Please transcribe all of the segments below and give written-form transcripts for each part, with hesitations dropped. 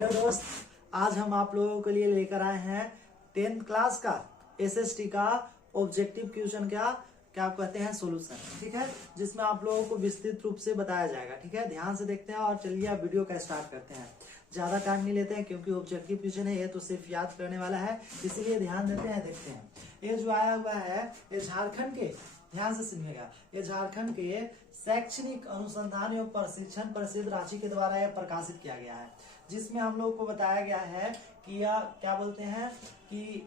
Hello दोस्त, आज हम आप लोगों के लिए लेकर आए हैं 10th क्लास का एसएसटी का ऑब्जेक्टिव क्वेश्चन क्या क्या कहते हैं सॉल्यूशन। ठीक है, जिसमें आप लोगों को विस्तृत रूप से बताया जाएगा। ठीक है, ध्यान से देखते हैं और चलिए आप वीडियो का स्टार्ट करते हैं। ज्यादा टाइम नहीं लेते हैं क्योंकि ऑब्जेक्टिव क्वेश्चन है, ये तो सिर्फ याद करने वाला है, इसीलिए ध्यान देते हैं। देखते हैं, ये जो आया हुआ है ये झारखंड के, ध्यान से सुनिएगा, ये झारखंड के शैक्षणिक अनुसंधान एवं प्रशिक्षण परिषद रांची के द्वारा यह प्रकाशित किया गया है, जिसमें हम लोग को बताया गया है कि यह क्या बोलते हैं कि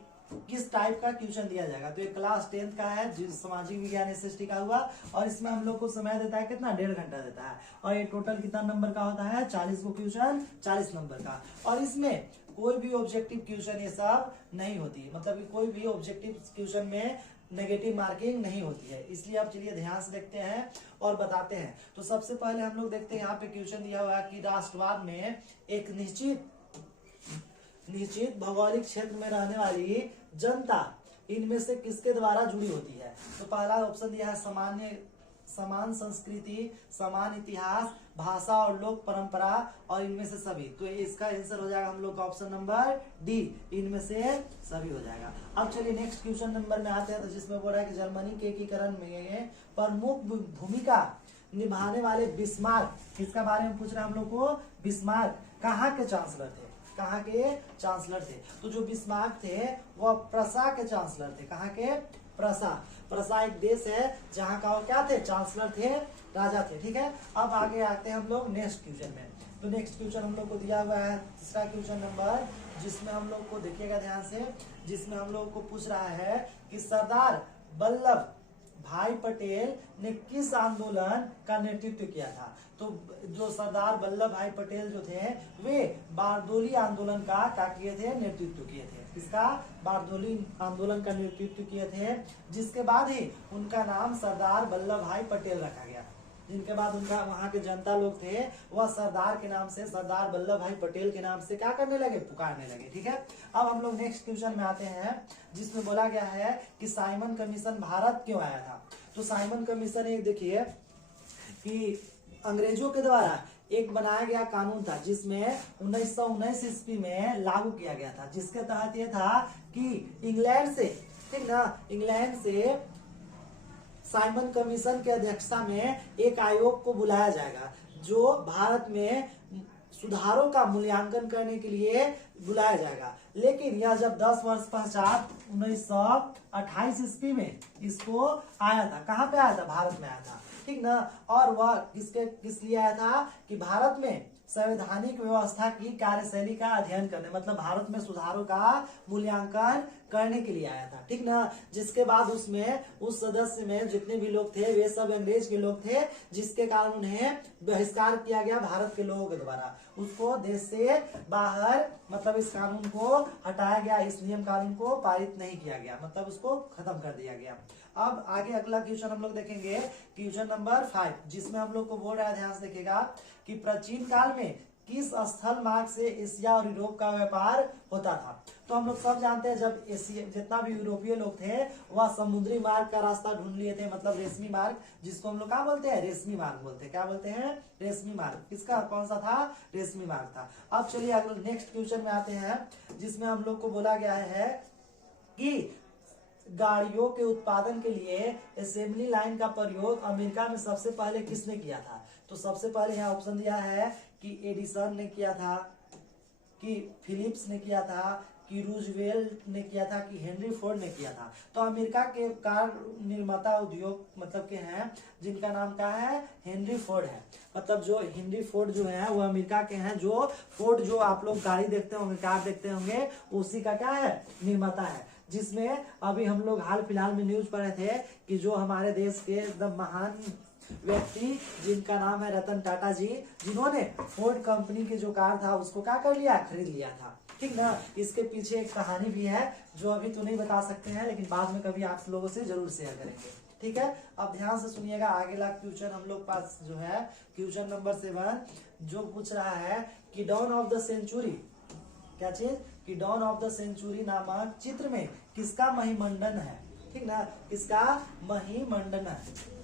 किस टाइप का क्वेश्चन दिया जाएगा। तो ये क्लास 10th का है, जो सामाजिक विज्ञान एसएसटी का हुआ, और इसमें हम लोग को समय देता है कितना, 1.5 घंटा देता है। और ये टोटल कितना नंबर का होता है, 40 को क्वेश्चन, 40 नंबर का। और इसमें कोई भी ऑब्जेक्टिव क्वेश्चन ये सब नहीं होती, मतलब कि कोई भी ऑब्जेक्टिव क्वेश्चन में नेगेटिव मार्किंग नहीं होती है। इसलिए आप चलिए ध्यान से देखते हैं और बताते हैं। तो सबसे पहले हम लोग देखते हैं, यहाँ पे क्वेश्चन दिया हुआ है कि राष्ट्रवाद में एक निश्चित भौगोलिक क्षेत्र में रहने वाली जनता इनमें से किसके द्वारा जुड़ी होती है। तो पहला ऑप्शन दिया है समान संस्कृति, समान इतिहास, भाषा और लोक परंपरा, और इनमें से सभी। तो इसका आंसर हो जाएगा हम लोग का ऑप्शन नंबर डी, इनमें से सभी हो जाएगा। अब चलिए नेक्स्ट क्वेश्चन नंबर में आते हैं, तो जिसमें बोल रहा है कि जर्मनी के एकीकरण में प्रमुख भूमिका निभाने वाले बिस्मार्क, किसका बारे में पूछ रहे हैं हम लोग को, बिस्मार्क कहाँ के चांसलर थे, कहाँ के चांसलर थे। तो जो बिस्मार्क थे वह प्रसा के चांसलर थे। कहाँ के, प्रसा एक देश है जहाँ का वो क्या थे, चांसलर थे, राजा थे। ठीक है, अब आगे आते हैं हम लोग नेक्स्ट क्वेश्चन में। तो नेक्स्ट क्वेश्चन हम लोग को दिया हुआ है तीसरा क्वेश्चन नंबर, जिसमें हम लोग को देखिएगा ध्यान से, जिसमें हम लोग को पूछ रहा है कि सरदार वल्लभ भाई पटेल ने किस आंदोलन का नेतृत्व किया था। तो जो सरदार वल्लभ भाई पटेल जो थे वे बारदोली आंदोलन का क्या किए थे, नेतृत्व किए थे। इसका बारदोली आंदोलन का नेतृत्व किए थे, जिसके बाद ही उनका नाम सरदार वल्लभ भाई पटेल रखा गया। जिनके बाद उनका वहां के जनता लोग थे वह सरदार के नाम से, सरदार वल्लभ भाई पटेल के नाम से क्या करने लगे, पुकारने लगे। ठीक है, अब हम लोग नेक्स्ट क्वेश्चन में आते हैं, जिसमें बोला गया है कि साइमन कमीशन भारत क्यों आया था। तो साइमन कमीशन एक देखिए कि अंग्रेजों के द्वारा एक बनाया गया कानून था, जिसमें 1919 ईस्वी में लागू किया गया था, जिसके तहत ये था कि इंग्लैंड से, ठीक ना, इंग्लैंड से साइमन कमीशन के अध्यक्षता में एक आयोग को बुलाया जाएगा, जो भारत में सुधारों का मूल्यांकन करने के लिए बुलाया जाएगा। लेकिन यह जब 10 वर्ष पश्चात 1928 ईस्वी में इसको आया था, कहाँ पे आया था, भारत में आया था। ठीक ना, और वह किस लिए आया था कि भारत में संवैधानिक व्यवस्था की कार्यशैली का अध्ययन करने, मतलब भारत में सुधारों का मूल्यांकन करने के लिए आया था। ठीक ना, जिसके बाद उसमें उस सदस्य में जितने भी लोग थे वे सब अंग्रेज के लोग थे, जिसके कारण उन्हें बहिष्कार किया गया भारत के लोगों के द्वारा। उसको देश से बाहर, मतलब इस कानून को हटाया गया, इस नियम कानून को पारित नहीं किया गया, मतलब उसको खत्म कर दिया गया। अब आगे अगला क्वेश्चन हम लोग देखेंगे, क्वेश्चन नंबर 5, जिसमें हम लोग को बोल रहा है, ध्यान से देखिएगा, कि प्राचीन काल में किस स्थल मार्ग से एशिया और यूरोप का व्यापार होता था। तो हम लोग सब जानते हैं, जब एशिया जितना भी यूरोपीय लोग थे वह समुद्री मार्ग का रास्ता ढूंढ लिए थे, मतलब रेशमी मार्ग, जिसको हम लोग क्या बोलते हैं, रेशमी मार्ग बोलते हैं। क्या बोलते हैं, रेशमी मार्ग। किसका, कौन सा था, रेशमी मार्ग था। अब चलिए अगले नेक्स्ट क्वेश्चन में आते हैं, जिसमें हम लोग को बोला गया है कि गाड़ियों के उत्पादन के लिए असेंबली लाइन का प्रयोग अमेरिका में सबसे पहले किसने किया था। तो सबसे पहले यहाँ ऑप्शन दिया है कि एडिसन ने किया था, कि फिलिप्स ने किया था, कि रूजवेल्ट ने किया था, कि हेनरी फोर्ड ने किया था। तो अमेरिका के कार निर्माता उद्योग मतलब के हैं, जिनका नाम क्या है, हेनरी फोर्ड है। मतलब जो हेनरी फोर्ड जो है वो अमेरिका के हैं। जो फोर्ड जो आप लोग गाड़ी देखते होंगे, कार देखते होंगे, उसी का क्या है, निर्माता है। जिसमें अभी हम लोग हाल फिलहाल में न्यूज पढ़े थे कि जो हमारे देश के एकदम महान व्यक्ति, जिनका नाम है रतन टाटा जी, जिन्होंने फोर्ड कंपनी की जो कार था उसको क्या कर लिया, खरीद लिया था। ठीक ना, इसके पीछे एक कहानी भी है जो अभी तो नहीं बता सकते हैं, लेकिन बाद में कभी आप लोगों से जरूर शेयर करेंगे। ठीक है, अब ध्यान से सुनिएगा, आगे ला क्वेश्चन हम लोग पास जो है क्वेश्चन नंबर 7, जो पूछ रहा है कि डॉन ऑफ द सेंचुरी, क्या चीज, कि डॉन ऑफ द सेंचुरी नामक चित्र में किसका महिमंडन है। ठीक ना, किसका महिमंडन है,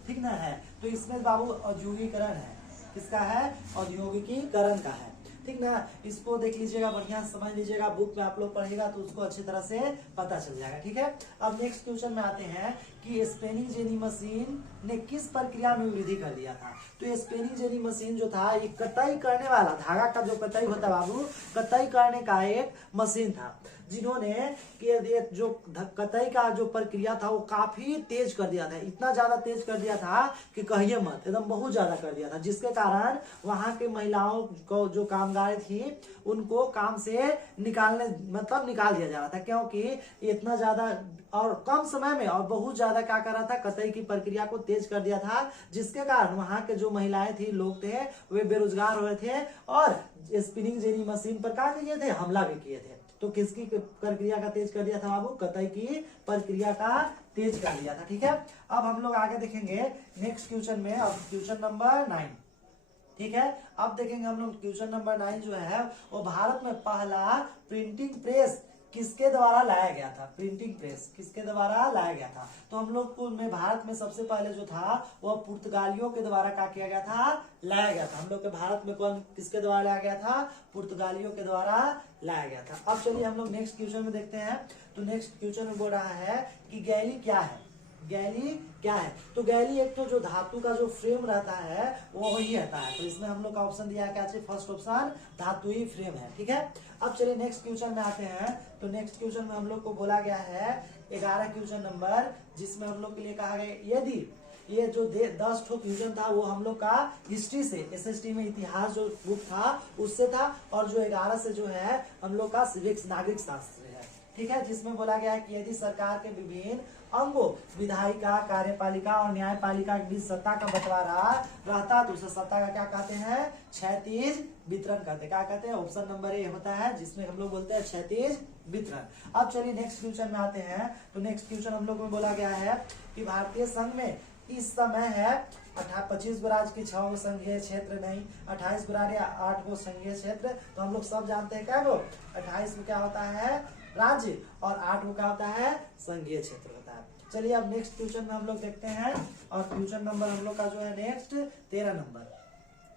ठीक ना है। तो इसमें बाबू औद्योगिकरण है, किसका है, औद्योगिकीकरण का है। ठीक ना। इसको देख लीजिएगा, बढ़िया से समझ लीजिएगा, बुक में आप लोग पढ़ेगा तो उसको अच्छी तरह से पता चल जाएगा। ठीक है, अब नेक्स्ट क्वेश्चन में आते हैं कि स्पेनिंग जेनी मशीन ने किस प्रक्रिया में वृद्धि कर दिया था। तो स्पेनिंग जेनी मशीन जो था, ये कताई करने वाला, धागा का जो कताई होता है बाबू, कताई करने का एक मशीन था, जिन्होंने कि जो कताई का जो प्रक्रिया था वो काफी तेज कर दिया था, इतना ज्यादा तेज कर दिया था कि कहिए मत, एकदम बहुत ज्यादा कर दिया था, जिसके कारण वहां के महिलाओं को जो कामगार थी उनको काम से निकालने मतलब निकाल दिया जा रहा था, क्योंकि इतना ज्यादा और कम समय में और बहुत ज्यादा क्या कर रहा था, कताई की प्रक्रिया को तेज कर दिया था, जिसके कारण वहां के जो महिलाएं थी, लोग थे, वे बेरोजगार हुए थे और स्पिनिंग जेनी मशीन पर क्या किए थे, हमला भी किए थे। तो किसकी प्रक्रिया का तेज कर दिया था बाबू, कताई की प्रक्रिया का तेज कर दिया था। ठीक है, अब हम लोग आगे देखेंगे नेक्स्ट क्वेश्चन में, अब क्वेश्चन नंबर 9। ठीक है, अब देखेंगे हम लोग क्वेश्चन नंबर 9 जो है वो भारत में पहला प्रिंटिंग प्रेस किसके द्वारा लाया गया था, प्रिंटिंग प्रेस किसके द्वारा लाया गया था। तो हम लोग को में भारत में सबसे पहले जो था वह पुर्तगालियों के द्वारा क्या किया गया था, लाया गया था। हम लोग के भारत में कौन किसके द्वारा लाया गया था, पुर्तगालियों के द्वारा लाया गया था। अब चलिए हम लोग नेक्स्ट क्वेश्चन में देखते हैं। तो नेक्स्ट क्वेश्चन में बोल रहा है कि गैली क्या है, गैली क्या है। तो गैली एक तो जो धातु का जो फ्रेम रहता है वो वही रहता है, तो इसमें हम लोग का ऑप्शन दिया क्या है, फर्स्ट ऑप्शन धातुई फ्रेम है। ठीक है, अब चलिए नेक्स्ट क्वेश्चन में आते हैं। तो नेक्स्ट क्वेश्चन में हम लोग को बोला गया है 11 क्वेश्चन नंबर, जिसमें हम लोग के लिए कहा गया यदि ये जो 10 ठो क्वेश्चन था वो हम लोग का हिस्ट्री से, एसएसटी में इतिहास जो बुक था उससे था, और जो 11 से जो है हम लोग का सिविक्स नागरिक शास्त्र है। ठीक है, जिसमें बोला गया है कि यदि सरकार के विभिन्न अंगों, विधायिका, कार्यपालिका और न्यायपालिका के बीच सत्ता का बंटवारा रहता तो उसे सत्ता का क्या कहते हैं, क्षैतिज वितरण कहते हैं। क्या कहते हैं, ऑप्शन नंबर ए होता है, जिसमें हम लोग बोलते हैं क्षैतिज वितरण। अब चलिए नेक्स्ट क्वेश्चन में आते हैं। तो नेक्स्ट क्वेश्चन हम लोग में बोला गया है कि भारतीय संघ में इस समय है 25 गो राज्य की 6 गो संघीय क्षेत्र, नहीं 28 गो राज्य 8 गो संघीय क्षेत्र। तो हम लोग सब जानते हैं क्या गो, 28 में क्या होता है राज्य और 8 में क्या होता है संघीय क्षेत्र होता है। चलिए अब नेक्स्ट क्वेश्चन में हम लोग देखते हैं, और क्वेश्चन नंबर हम लोग का जो है नेक्स्ट 13 नंबर।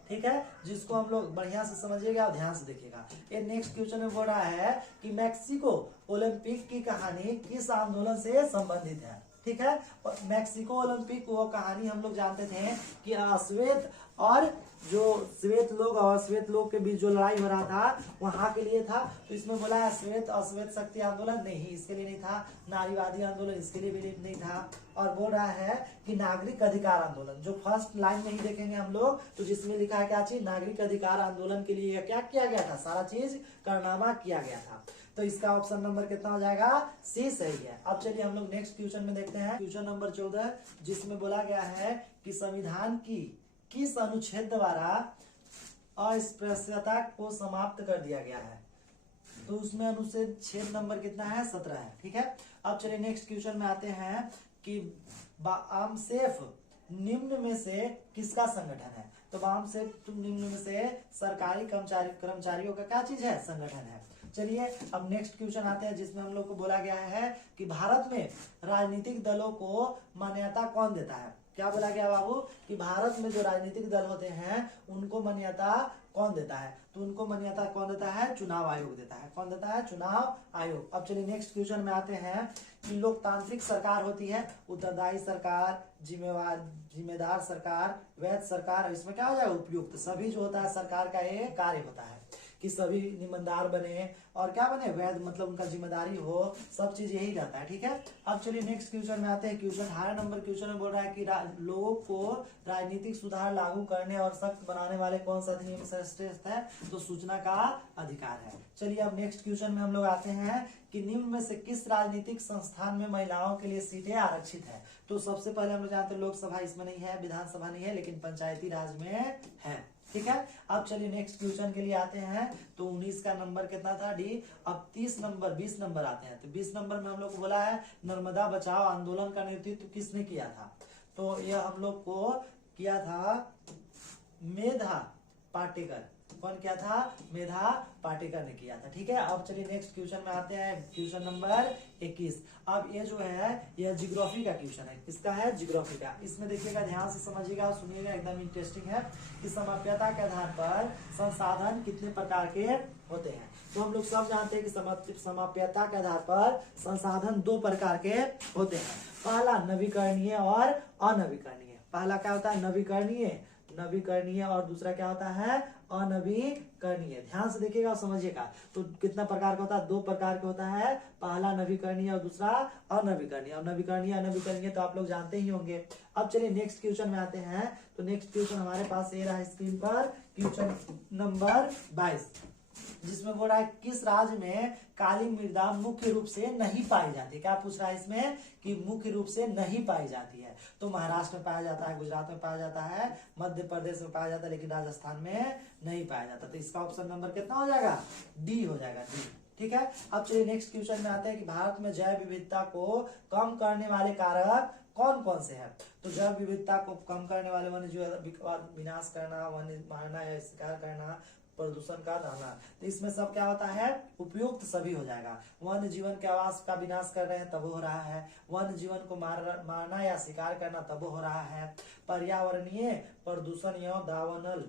ठीक है, जिसको हम लोग बढ़िया से समझिएगा और ध्यान से देखिएगा। ये नेक्स्ट क्वेश्चन में बोल रहा है कि मैक्सिको ओलंपिक की कहानी किस आंदोलन से संबंधित है। ठीक है, मैक्सिको ओलंपिक वो कहानी हम लोग जानते थे कि अश्वेत और जो श्वेत लोग और अश्वेत लोग के बीच जो लड़ाई हो रहा था वहां के लिए था। तो इसमें बोला है श्वेत अश्वेत शक्ति आंदोलन, नहीं इसके लिए नहीं था। नारीवादी आंदोलन, इसके लिए भी नहीं था। और बोल रहा है कि नागरिक अधिकार आंदोलन, जो फर्स्ट लाइन में ही देखेंगे हम लोग, तो जिसमें लिखा है क्या चीज, नागरिक अधिकार आंदोलन के लिए क्या किया गया था, सारा चीज कारनामा किया गया था। तो इसका ऑप्शन नंबर कितना हो जाएगा, सी सही है। अब चलिए हम लोग नेक्स्ट क्वेश्चन में देखते हैं, क्वेश्चन नंबर 14, जिसमें बोला गया है कि संविधान की किस अनुच्छेद द्वारा अस्पृश्यता को समाप्त कर दिया गया है। तो उसमें अनुच्छेद छेद नंबर कितना है, 17 है। ठीक है, अब चलिए नेक्स्ट क्वेश्चन में आते हैं कि बामसेफ निम्न में से किसका संगठन है। तो बामसेफ निम्न में से सरकारी कर्मचारियों का क्या चीज है, संगठन है। चलिए अब नेक्स्ट क्वेश्चन आते हैं, जिसमें हम लोग को बोला गया है कि भारत में राजनीतिक दलों को मान्यता कौन देता है। क्या बोला गया बाबू, कि भारत में जो राजनीतिक दल होते हैं उनको मान्यता कौन देता है। तो उनको मान्यता कौन देता है, चुनाव आयोग देता है। कौन देता है, चुनाव आयोग। अब चलिए नेक्स्ट क्वेश्चन में आते हैं कि लोकतांत्रिक सरकार होती है उत्तरदायी सरकार, जिम्मेदार सरकार, वैध सरकार, और इसमें क्या हो जाएगा, उपयुक्त। सभी जो होता है सरकार का ये कार्य होता है कि सभी ईमानदार बने और क्या बने, वैध, मतलब उनका जिम्मेदारी हो, सब चीज यही रहता है। ठीक है, अब चलिए नेक्स्ट क्वेश्चन में आते हैं। क्वेश्चन 18 नंबर क्वेश्चन में बोल रहा है कि लोगों को राजनीतिक सुधार लागू करने और सख्त बनाने वाले कौन सा अधिनियम सर्वश्रेष्ठ है। तो सूचना का अधिकार है। चलिए अब नेक्स्ट क्वेश्चन में हम लोग आते हैं कि निम्न में से किस राजनीतिक संस्थान में महिलाओं के लिए सीटें आरक्षित है। तो सबसे पहले हम लोग जानते हैं लोकसभा इसमें नहीं है, विधानसभा नहीं है, लेकिन पंचायती राज में है। ठीक है, अब चलिए नेक्स्ट क्वेश्चन के लिए आते हैं। तो 19 का नंबर कितना था, डी। अब 20 नंबर आते हैं। तो 20 नंबर में हम लोग को बोला है नर्मदा बचाओ आंदोलन का नेतृत्व किसने किया था। तो यह हम लोग को किया था मेधा पाटेकर। कौन किया था? मेधा पाटेकर ने किया था। ठीक है, अब चलिए नेक्स्ट क्वेश्चन में आते हैं, क्वेश्चन नंबर 21। अब ये जो है यह जियोग्राफी का क्वेश्चन है। किसका है? जियोग्राफी का। इसमें देखिएगा, ध्यान से समझिएगा, सुनिएगा, एकदम इंटरेस्टिंग है कि समाप्यता के आधार पर संसाधन कितने प्रकार के होते हैं। तो हम लोग सब जानते हैं कि समाप्यता के आधार पर संसाधन 2 प्रकार के होते हैं। पहला नवीकरणीय और अनवीकरणीय। पहला क्या होता है? नवीकरणीय और दूसरा क्या होता है? अनवीकरणीय। ध्यान से देखिएगा और समझिएगा। तो कितना प्रकार का होता है? 2 प्रकार का होता है। पहला नवीकरणीय और दूसरा अनवीकरणीय। और नवीकरणीय अनवीकरणीय तो आप लोग जानते ही होंगे। अब चलिए नेक्स्ट क्वेश्चन में आते हैं। तो नेक्स्ट क्वेश्चन हमारे पास ये रहा स्क्रीन पर, क्वेश्चन नंबर 22, जिसमें बोल रहा है किस राज्य में काली मृदा मुख्य रूप से नहीं पाई जाती? क्या पूछ रहा है इसमें? कि मुख्य रूप से नहीं पाई जाती है। तो महाराष्ट्र में पाया जाता है, गुजरात में पाया जाता है, मध्य प्रदेश में पाया जाता है, लेकिन राजस्थान में नहीं पाया जाता। तो इसका ऑप्शन नंबर कितना हो जाएगा? डी हो जाएगा, डी। ठीक है, अब चलिए नेक्स्ट क्वेश्चन में आते हैं कि भारत में जैव विविधता को कम करने वाले कारक कौन कौन से हैं? तो जैव विविधता को कम करने वाले वन्य जीव विनाश करना, वन्य मारना या शिकार करना, प्रदूषण का रहना। तो इसमें सब क्या होता है? उपयुक्त सभी हो जाएगा। वन्य जीवन के आवास का विनाश कर रहे हैं तब हो रहा है, वन्य जीवन को मारना या शिकार करना तब हो रहा है, पर्यावरणीय प्रदूषण या दावानल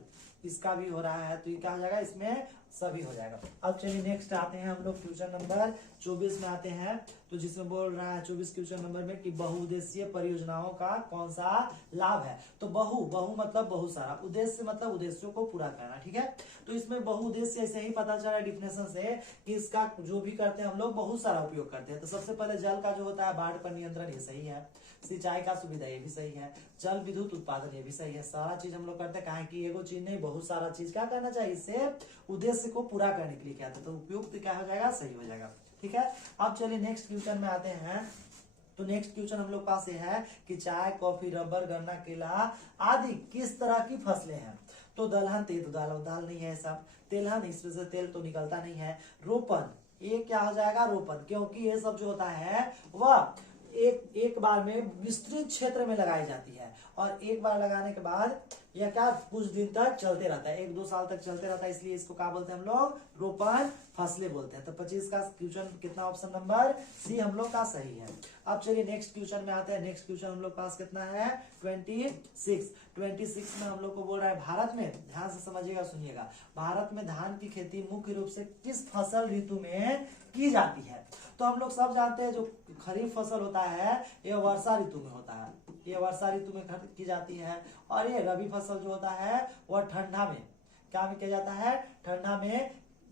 इसका भी हो रहा है। तो ये क्या हो जाएगा? इसमें सभी हो जाएगा। अब चलिए नेक्स्ट आते हैं हम लोग क्वेश्चन नंबर 24 में आते हैं। तो जिसमें बोल रहा है 24 क्वेश्चन नंबर में कि बहुउद्देशीय परियोजनाओं का कौन सा लाभ है? तो बहु मतलब बहुत सारा, उद्देश्य मतलब उद्देश्यों को पूरा करना। ठीक है, तो इसमें बहुउद्देश्य ऐसे ही पता चला डिफिनेशन से कि इसका जो भी करते हैं हम लोग बहुत सारा उपयोग करते हैं। तो सबसे पहले जल का जो होता है बाढ़ पर नियंत्रण, ये सही है। सिंचाई का सुविधा, ये भी सही है। जल विद्युत उत्पादन, ये भी सही है। सारा चीज हम लोग करते हैं, काहे कि एगो चीज नहीं बहुत सारा चीज क्या करना चाहिए, इससे उद्देश्य को पूरा करने के लिए क्या था। तो उपयुक्त क्या हो जाएगा? सही हो जाएगा। ठीक है, अब चलिए नेक्स्ट क्वेश्चन में आते हैं। तो नेक्स्ट क्वेश्चन हम लोग पास ये है कि चाय, कॉफी, रबर, गन्ना, केला आदि किस तरह की फसलें हैं? तो दलहन, दाल नहीं है सब। तेलहन, इसमें से तेल तो निकलता नहीं है। रोपन, ये क्या हो जाएगा? रोपन, क्योंकि ये सब जो होता है वह एक बार में विस्तृत क्षेत्र में लगाई जाती है, और एक बार लगाने के बाद यह क्या कुछ दिन तक चलते रहता है, 1-2 साल तक चलते रहता है, इसलिए इसको क्या बोलते हैं हम लोग? रोपन फसलें बोलते हैं। तो 25 का क्वेश्चन कितना? ऑप्शन नंबर सी हम लोग का सही है। अब चलिए नेक्स्ट क्वेश्चन में आते हैं। नेक्स्ट क्वेश्चन हम लोग पास कितना है? 26 में हम लोग को बोल रहा है भारत में, ध्यान से समझिएगा सुनिएगा, भारत में धान की खेती मुख्य रूप से किस फसल ऋतु में की जाती है? तो हम लोग सब जानते हैं जो खरीफ फसल होता है यह वर्षा ऋतु में होता है, ये वर्षा ऋतु में की जाती है। और ये रबी फसल जो होता है वह ठंडा में, क्या में किया जाता है? ठंडा में,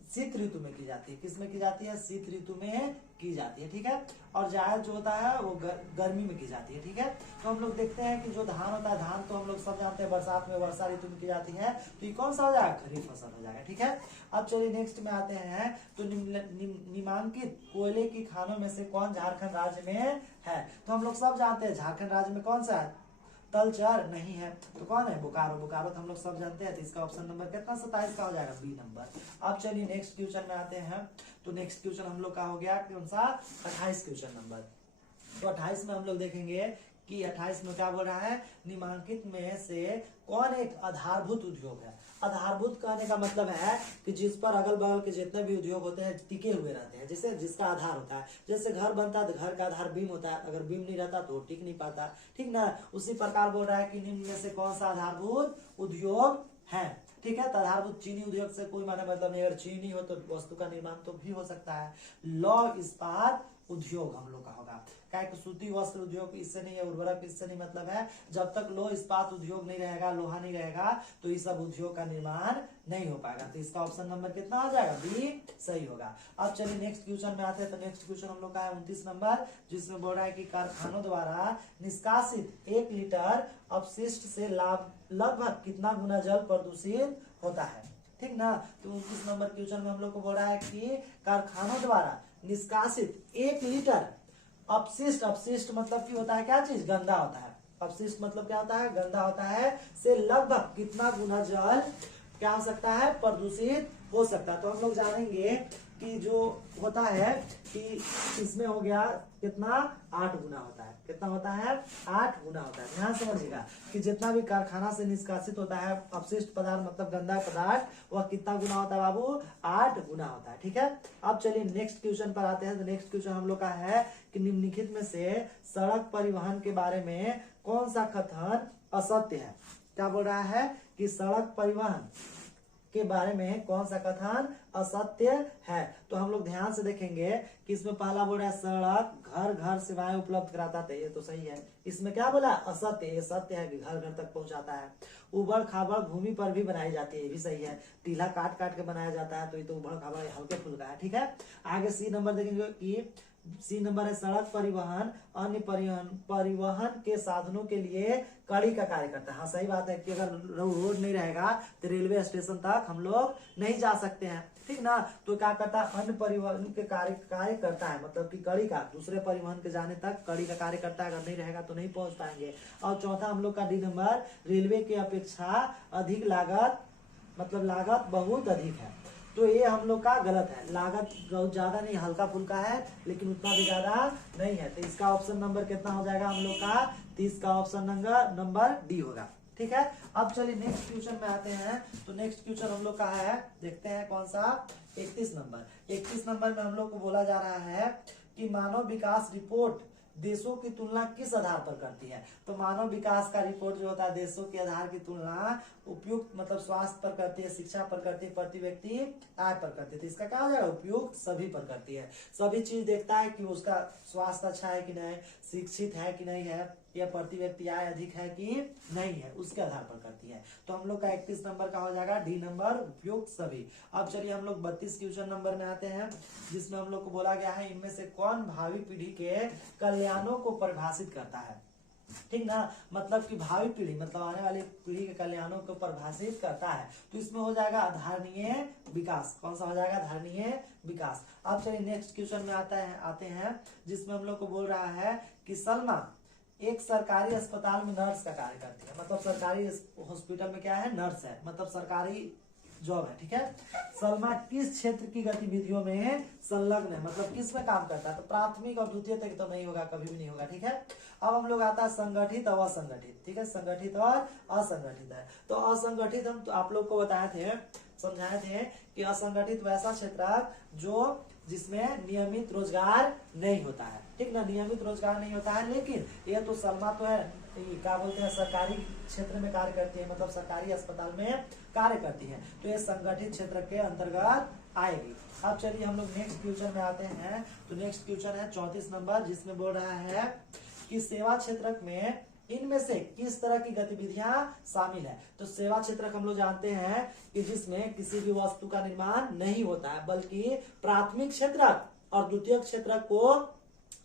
शीत ऋतु में की जाती है। किस में की जाती है? शीत ऋतु में की जाती है। ठीक है, और जायद जो होता है वो गर्मी में की जाती है। ठीक है, तो हम लोग देखते हैं कि जो धान होता है, धान तो हम लोग सब जानते हैं बरसात में, वर्षा ऋतु में की जाती है। तो ये कौन सा हो जाएगा? खरीफ फसल हो जाएगा। ठीक है, अब चलिए नेक्स्ट में आते हैं। तो निम्नांकित कोयले की खानों में से कौन झारखंड राज्य में है? तो हम लोग सब जानते हैं झारखंड राज्य में कौन सा है? तलचर नहीं है, तो कौन है? बोकारो तो हम लोग सब जानते हैं। तो इसका ऑप्शन नंबर कितना? 27 का हो जाएगा, बी नंबर। अब चलिए नेक्स्ट क्वेश्चन में आते हैं। तो नेक्स्ट क्वेश्चन हम लोग का हो गया कौन सा? 28 क्वेश्चन नंबर। तो 28 में हम लोग देखेंगे कि 28 में क्या बोल रहा है? निम्नांकित में से कौन एक आधारभूत उद्योग है? आधारभूत कहने का मतलब है कि जिस पर अगल बगल के जितने भी उद्योग होते हैं टिके हुए रहते हैं, जैसे जिसका आधार होता है। जैसे घर बनता है तो घर का आधार बीम होता है, अगर बीम नहीं रहता तो टिक नहीं पाता। ठीक ना, उसी प्रकार बोल रहा है कि निम्न में से कौन सा आधारभूत उद्योग है? ठीक है, तो आधारभूत चीनी उद्योग से कोई माने मतलब नहीं, अगर चीनी हो तो वस्तु का निर्माण तो भी हो सकता है। लौह इस्पात उद्योग हम लोग का होगा, क्या सूती वस्त्र उद्योग इससे नहीं है, उर्वरक इससे नहीं मतलब है। जब तक लौह इस्पात उद्योग नहीं रहेगा, लोहा नहीं रहेगा, तो इस सब उद्योग का निर्माण नहीं हो पाएगा। तो इसका ऑप्शन नंबर कितना हो जाएगा? बी सही होगा। अब चलिए नेक्स्ट क्वेश्चन में आते हैं। तो नेक्स्ट क्वेश्चन हम लोग का है 29 नंबर, जिसमें बोल रहा है कि कारखानों द्वारा निष्कासित 1 लीटर अपशिष्ट से लगभग कितना गुना जल प्रदूषित होता है? ठीक ना, तो 29 नंबर क्वेश्चन में हम लोग को बोल रहा है कि कारखानों द्वारा निष्कासित 1 लीटर अपशिष्ट मतलब कि होता है क्या चीज? गंदा होता है। अपशिष्ट मतलब क्या होता है? गंदा होता है। से लगभग कितना गुना जल क्या हो सकता है? प्रदूषित हो सकता है। तो हम लोग जानेंगे कि जो होता है कि इसमें हो गया कितना 8 गुना होता है। कितना होता है 8 गुना होता है। ध्यान समझिएगा कि जितना भी कारखाना से निष्कासित होता है अपशिष्ट पदार्थ मतलब गंदा पदार्थ वह कितना गुना होता है बाबू 8 गुना होता है। ठीक है, अब चलिए नेक्स्ट क्वेश्चन पर आते हैं। तो नेक्स्ट क्वेश्चन हम लोग का है कि निम्नलिखित में से सड़क परिवहन के बारे में कौन सा कथन असत्य है। क्या बोल रहा है कि सड़क परिवहन के बारे में कौन सा कथन असत्य है। तो हम लोग ध्यान से देखेंगे कि इसमें पहला बोल रहा है सड़क घर घर सेवाएं उपलब्ध कराता है, ये तो सही है। इसमें क्या बोला असत्य, ये सत्य है कि घर घर तक पहुंचाता है। उबड़ खाबड़ भूमि पर भी बनाई जाती है, ये भी सही है। टीला काट काट के बनाया जाता है, तो ये तो उबड़ खाबड़ हल्के फुल्का है। ठीक है, आगे सी नंबर देखेंगे कि सी नंबर है सड़क परिवहन अन्य परिवहन के साधनों के लिए कड़ी का कार्य करता है। हाँ सही बात है कि अगर रोड नहीं रहेगा तो रेलवे स्टेशन तक हम लोग नहीं जा सकते हैं। ठीक ना, तो क्या करता है अन्य परिवहन के कार्य करता है, मतलब कि कड़ी का दूसरे परिवहन के जाने तक कड़ी का कार्य करता है। अगर नहीं रहेगा तो नहीं पहुंच पाएंगे। और चौथा हम लोग का डी नंबर रेलवे की अपेक्षा अधिक लागत मतलब लागत बहुत अधिक है। तो ये हम लोग का गलत है, लागत बहुत ज्यादा नहीं हल्का फुल्का है लेकिन उतना भी ज्यादा नहीं है। तो इसका ऑप्शन नंबर कितना हो जाएगा हम लोग का 30 का ऑप्शन नंबर डी होगा। ठीक है, अब चलिए नेक्स्ट क्वेश्चन में आते हैं। तो नेक्स्ट क्वेश्चन हम लोग का है, देखते हैं कौन सा 31 नंबर। 31 नंबर में हम लोग को बोला जा रहा है कि मानव विकास रिपोर्ट देशों की तुलना किस आधार पर करती है। तो मानव विकास का रिपोर्ट जो होता है देशों के आधार की तुलना उपयुक्त मतलब स्वास्थ्य पर करती है, शिक्षा पर करती है, प्रति व्यक्ति आय पर करती है। तो इसका क्या हो जाएगा उपयुक्त सभी पर करती है। सभी चीज देखता है कि उसका स्वास्थ्य अच्छा है कि नहीं, शिक्षित है कि नहीं है, या प्रति व्यक्ति आय अधिक है कि नहीं है, उसके आधार पर करती है। तो हम लोग का 31 नंबर का हो जाएगा डी नंबर उपयुक्त सभी। अब चलिए हम लोग 32 क्वेश्चन नंबर में आते हैं, जिसमें हम लोग को बोला गया है इनमें से कौन भावी पीढ़ी के कल्याणों को परिभाषित करता है। ठीक ना, मतलब कि भावी पीढ़ी मतलब आने वाली पीढ़ी के कल्याणों को परिभाषित करता है। तो इसमें हो जाएगा आधारणीय विकास। कौन सा हो जाएगा आधारणीय विकास। अब चलिए नेक्स्ट क्वेश्चन में आते हैं जिसमें हम लोग को बोल रहा है कि सलमा एक सरकारी अस्पताल में नर्स का कार्य करती है। मतलब सरकारी हॉस्पिटल में क्या है नर्स है, मतलब सरकारी जॉब है। ठीक है, सलमा किस क्षेत्र की गतिविधियों में संलग्न है, मतलब किस में काम करता है। तो प्राथमिक और द्वितीय तक तो नहीं होगा, कभी भी नहीं होगा। ठीक है, अब हम लोग आता है संगठित और असंगठित। ठीक है, संगठित और असंगठित है। तो असंगठित हम तो आप लोग को समझाए थे कि असंगठित वैसा क्षेत्र जो जिसमें नियमित रोजगार नहीं होता है। ठीक ना, नियमित रोजगार नहीं होता है, लेकिन ये तो सलमा तो है क्या बोलते हैं सरकारी क्षेत्र में कार्य करती है, मतलब सरकारी अस्पताल में कार्य करती है। तो ये संगठित क्षेत्र के अंतर्गत आएगी। अब चलिए हम लोग नेक्स्ट क्वेश्चन में आते हैं। तो नेक्स्ट क्वेश्चन है 34 नंबर, जिसमें बोल रहा है कि सेवा क्षेत्र में इनमें से किस तरह की गतिविधियां शामिल है। तो सेवा क्षेत्र हम लोग जानते हैं कि जिसमें किसी भी वस्तु का निर्माण नहीं होता है, बल्कि प्राथमिक क्षेत्र और द्वितीय क्षेत्र को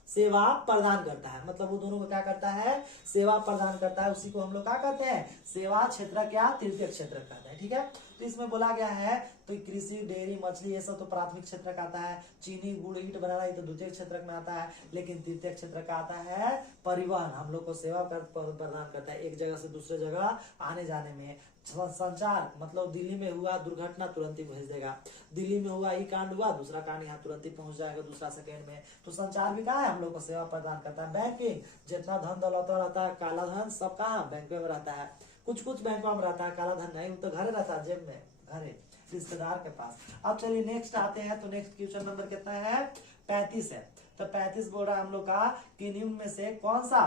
सेवा प्रदान करता है। मतलब वो दोनों को क्या करता है सेवा प्रदान करता है, उसी को हम लोग क्या कहते हैं सेवा क्षेत्र क्या तृतीय क्षेत्र कहते हैं। ठीक है, तो इसमें बोला गया है तो कृषि डेयरी मछली ये सब तो प्राथमिक क्षेत्र का आता है, चीनी गुड़ ईंट बनाना ये तो द्वितीय क्षेत्र में आता है, लेकिन तृतीय क्षेत्र का आता है परिवहन। हम लोग को सेवा प्रदान करता है एक जगह से दूसरे जगह आने जाने में। संचार मतलब दिल्ली में हुआ दुर्घटना तुरंत ही भेज देगा, दिल्ली में हुआ ये कांड हुआ दूसरा कांड यहाँ तुरंत ही पहुंच जाएगा दूसरा सेकंड में। तो संचार भी कहाँ है हम लोग को सेवा प्रदान करता है। बैंकिंग जितना धन दौलत रहता है काला धन सब कहाँ बैंक में रहता है, कुछ कुछ बैंकों में रहता है, काला धन नहीं, वो तो घर रहता है जेब में, घरे रिश्तेदार के पास। अब चलिए नेक्स्ट आते हैं। तो नेक्स्ट क्वेश्चन नंबर कितना है 35 है। तो 35 बोल रहा है हम लोग का कि निम्न में से कौन सा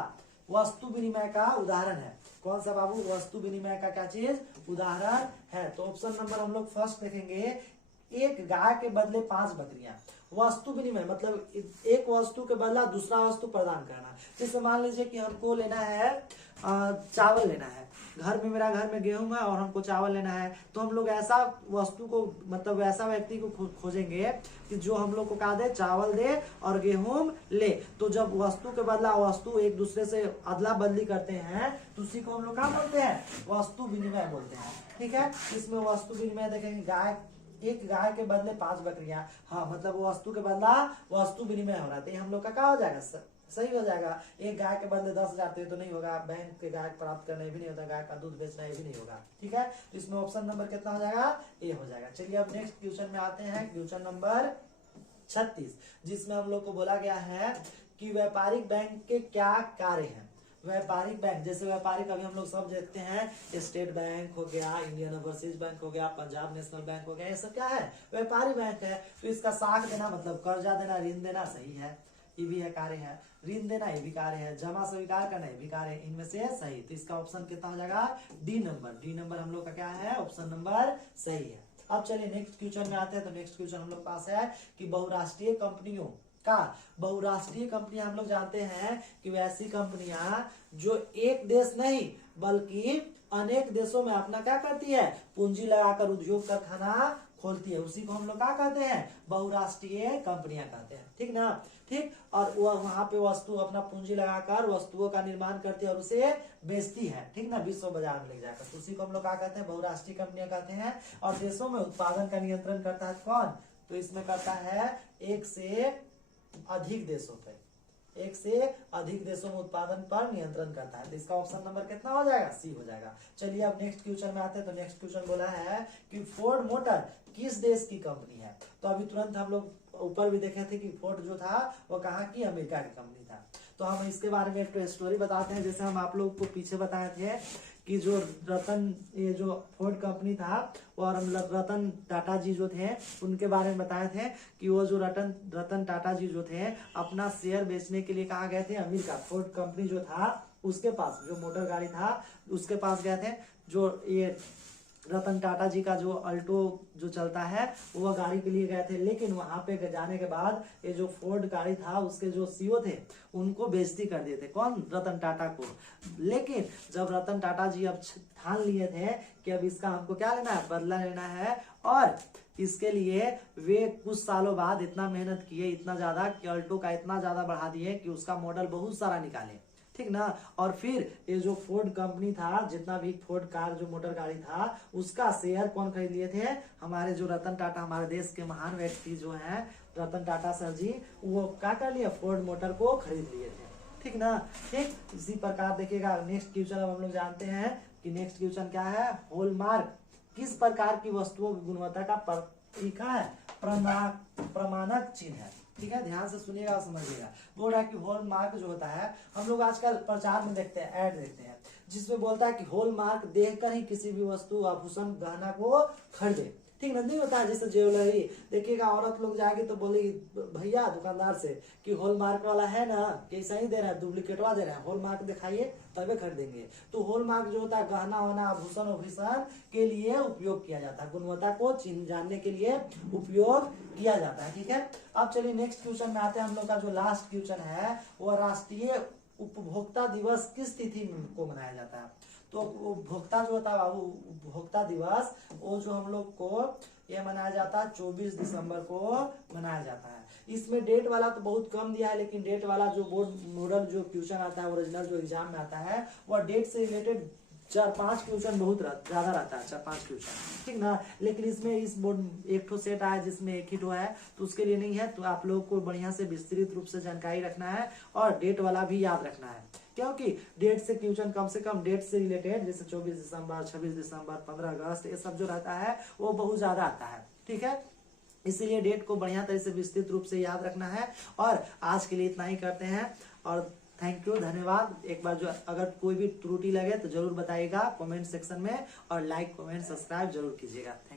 वस्तु विनिमय का उदाहरण है। कौन सा बाबू वस्तु विनिमय का क्या चीज उदाहरण है। तो ऑप्शन नंबर हम लोग फर्स्ट देखेंगे, एक गाय के बदले 5 बकरियां। वस्तु विनिमय मतलब एक वस्तु के बदला दूसरा वस्तु प्रदान करना। जैसे मान लीजिए कि हमको लेना है चावल लेना है, घर में गेहूं है और हमको चावल लेना है, तो हम लोग ऐसा वस्तु को मतलब ऐसा व्यक्ति को खोजेंगे कि जो हम लोग को क्या दे चावल दे और गेहूं ले। तो जब वस्तु के बदला वस्तु एक दूसरे से अदला बदली करते हैं तो उसी को हम लोग क्या बोलते हैं वस्तु विनिमय बोलते हैं। ठीक है, इसमें वस्तु विनिमय देखेंगे एक गाय के बदले 5 बकरियां। हाँ मतलब वस्तु के बदला वस्तु विनिमय हो रहा है, हम लोग का क्या हो जाएगा सही हो जाएगा। एक गाय के बदले 10,000 तो नहीं होगा, बैंक के गाय प्राप्त करना भी नहीं होता, गाय का दूध बेचना भी नहीं होगा। ठीक है, तो इसमें ऑप्शन नंबर कितना हो जाएगा ए हो जाएगा। चलिए अब नेक्स्ट क्वेश्चन में आते हैं, क्वेश्चन नंबर 36, जिसमें हम लोग को बोला गया है कि व्यापारिक बैंक के क्या कार्य हैं। व्यापारिक बैंक, जैसे व्यापारिक अभी हम लोग सब देखते हैं, स्टेट बैंक हो गया, इंडियन ओवरसीज बैंक हो गया, पंजाब नेशनल बैंक हो गया, ये सब क्या है, व्यापारी बैंक है। तो इसका साख देना मतलब कर्जा देना, ऋण देना, सही है, ये भी है कार्य है। ऋण देना ये भी कार्य है, जमा स्वीकार करना ये भी कार्य है, इनमें से सही। तो इसका ऑप्शन कितना हो जाएगा, डी नंबर। डी नंबर हम लोग का क्या है, ऑप्शन नंबर सही है। अब चलिए नेक्स्ट क्वेश्चन में आते हैं। तो नेक्स्ट क्वेश्चन हम लोग पास है कि बहुराष्ट्रीय कंपनियों का, बहुराष्ट्रीय कंपनियां हम लोग जानते हैं कि वैसी कंपनियां जो एक देश नहीं बल्कि अनेक देशों में अपना क्या करती है, पूंजी लगाकर उद्योग कारखाना खोलती है, उसी को हम लोग क्या कहते हैं, बहुराष्ट्रीय कंपनियां कहते हैं, ठीक ना। ठीक, और वह वहां पे वस्तु अपना पूंजी लगाकर वस्तुओं का निर्माण करती है और उसे बेचती है, ठीक ना, विश्व बाजार में ले जाकर। तो उसी को हम लोग क्या कहते हैं, बहुराष्ट्रीय कंपनियां कहते हैं। और देशों में उत्पादन का नियंत्रण करता है कौन, तो इसमें करता है एक से अधिक देशों पे, एक से अधिक देशों में उत्पादन पर नियंत्रण करता है। तो इसका ऑप्शन नंबर कितना हो जाएगा, सी हो जाएगा। चलिए अब नेक्स्ट क्वेश्चन में आते हैं। तो नेक्स्ट क्वेश्चन बोला है कि फोर्ड मोटर किस देश की कंपनी है। तो अभी तुरंत हम लोग ऊपर भी देखे थे कि फोर्ड जो था वो कहाँ की, अमेरिका की कंपनी था। तो हम इसके बारे में एक स्टोरी बताते हैं। जैसे हम आप लोग को पीछे बताए थे कि जो ये जो फोर्ड कंपनी था और रतन टाटा जी जो थे उनके बारे में बताए थे कि वो जो रतन टाटा जी जो थे अपना शेयर बेचने के लिए कहाँ गए थे, अमेरिका। फोर्ड कंपनी जो था उसके पास, जो मोटर गाड़ी था उसके पास गए थे। जो ये रतन टाटा जी का जो अल्टो जो चलता है वो गाड़ी के लिए गए थे, लेकिन वहां पे जाने के बाद ये जो फोर्ड गाड़ी था उसके जो सीईओ थे उनको बेइज्जती कर दिए थे, कौन, रतन टाटा को। लेकिन जब रतन टाटा जी अब ठान लिए थे कि अब इसका हमको क्या लेना है, बदला लेना है, और इसके लिए वे कुछ सालों बाद इतना मेहनत किए, इतना ज्यादा कि अल्टो का इतना ज्यादा बढ़ा दिए कि उसका मॉडल बहुत सारा निकाले, ठीक ना। और फिर ये जो फोर्ड कंपनी था, जितना भी फोर्ड कार जो मोटर गाड़ी था उसका शेयर कौन खरीद लिए थे, हमारे जो रतन टाटा, हमारे देश के महान व्यक्ति जो हैं रतन टाटा सर जी, वो क्या कर लिए, फोर्ड मोटर को खरीद लिए थे, ठीक ना। ठीक, इसी प्रकार देखिएगा नेक्स्ट क्वेश्चन अब हम लोग जानते हैं कि नेक्स्ट क्वेश्चन क्या है, हॉलमार्क किस प्रकार की वस्तुओं की गुणवत्ता का प्रतीक है, प्रमाणक चिन्ह है, ठीक है, ध्यान से सुनिएगा और समझिएगा। बोल रहा है कि हॉलमार्क जो होता है, हम लोग आजकल प्रचार में देखते हैं, ऐड देखते हैं, जिसमें बोलता है कि हॉलमार्क देखकर ही किसी भी वस्तु, आभूषण, गहना को खरीदे, ठीक नहीं होता है। जैसे ज्वेलरी देखिएगा, औरत लोग जाएगी तो बोलेगी भैया दुकानदार से कि हॉलमार्क वाला है ना, कैसा ही दे रहा है, डुप्लीकेटवा दे रहा है, हॉलमार्क दिखाइए तभी खरीदेंगे। तो हॉलमार्क जो होता है गहना वहना, आभूषण उभूषण के लिए उपयोग किया जाता है, गुणवत्ता को जानने के लिए उपयोग किया जाता है, ठीक है। अब चलिए नेक्स्ट क्वेश्चन में आते हैं। हम लोग का जो लास्ट क्वेश्चन है वो राष्ट्रीय उपभोक्ता दिवस किस तिथि को मनाया जाता है। तो उपभोक्ता जो होता है बाबू, उपभोक्ता दिवस वो जो हम लोग को ये मनाया जाता है 24 दिसंबर को मनाया जाता है। इसमें डेट वाला तो बहुत कम दिया है, लेकिन डेट वाला जो बोर्ड मॉडल जो क्वेश्चन आता है, ओरिजिनल जो एग्जाम में आता है, वह डेट से रिलेटेड 4-5 क्वेश्चन बहुत ज्यादा रहता है, 4-5 क्वेश्चन, ठीक ना। लेकिन इसमें इस बोर्ड एक ठो सेट आया जिसमें एक ही ठो है, तो उसके लिए नहीं है। तो आप लोग को बढ़िया से विस्तृत रूप से जानकारी रखना है और डेट वाला भी याद रखना है, क्योंकि डेट से क्वेश्चन कम से कम डेट से रिलेटेड, जैसे 24 दिसंबर, 26 दिसंबर, 15 अगस्त, ये सब जो रहता है वो बहुत ज्यादा आता है, ठीक है। इसीलिए डेट को बढ़िया तरह से विस्तृत रूप से याद रखना है। और आज के लिए इतना ही करते हैं और थैंक यू, धन्यवाद। एक बार जो अगर कोई भी त्रुटि लगे तो जरूर बताइएगा कमेंट सेक्शन में, और लाइक कमेंट सब्सक्राइब जरूर कीजिएगा। Thank you.